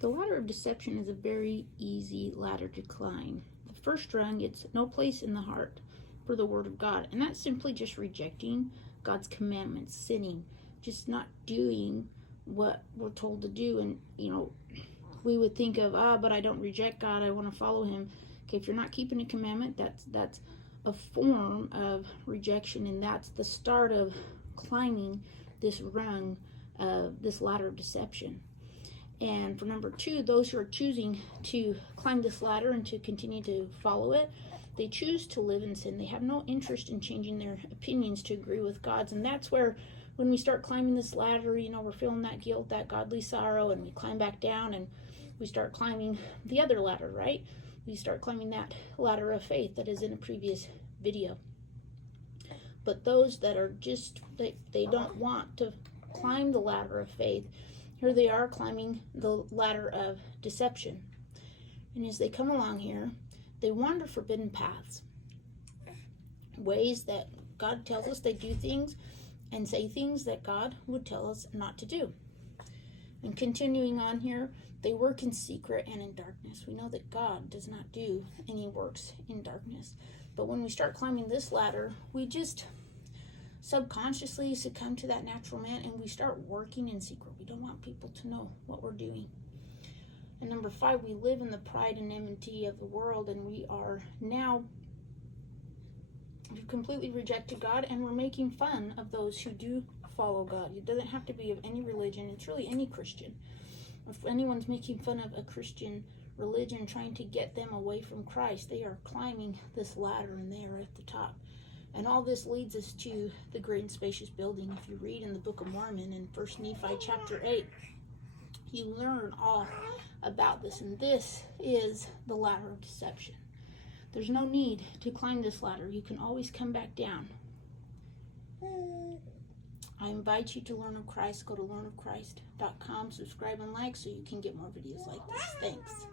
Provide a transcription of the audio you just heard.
The ladder of deception is a very easy ladder to climb. The first rung, it's no place in the heart for the word of God. And that's simply just rejecting God's commandments, sinning, just not doing what we're told to do. And, we would think of, but I don't reject God, I want to follow him. Okay, if you're not keeping a commandment, that's a form of rejection, and that's the start of climbing this rung of this ladder of deception. And for number 2, those who are choosing to climb this ladder and to continue to follow it, they choose to live in sin. They have no interest in changing their opinions to agree with God's. And that's where, when we start climbing this ladder, we're feeling that guilt, that godly sorrow, and we climb back down and we start climbing the other ladder, right? We start climbing that ladder of faith that is in a previous video. But those that are just, they don't want to climb the ladder of faith, here they are climbing the ladder of deception. And as they come along here, they wander forbidden paths, ways that God tells us they do things and say things that God would tell us not to do. And continuing on here, they work in secret and in darkness. We know that God does not do any works in darkness. But when we start climbing this ladder, we just subconsciously succumb to that natural man and we start working in secret. We don't want people to know what we're doing. And number 5, we live in the pride and enmity of the world, and we've completely rejected God, and we're making fun of those who do follow God. It doesn't have to be of any religion. It's really any Christian. If anyone's making fun of a Christian religion, trying to get them away from Christ, they are climbing this ladder and they are at the top. And all this leads us to the great and spacious building. If you read in the Book of Mormon in 1 Nephi chapter 8, you learn all about this. And this is the ladder of deception. There's no need to climb this ladder. You can always come back down. I invite you to learn of Christ. Go to learnofchrist.com, subscribe and like so you can get more videos like this. Thanks.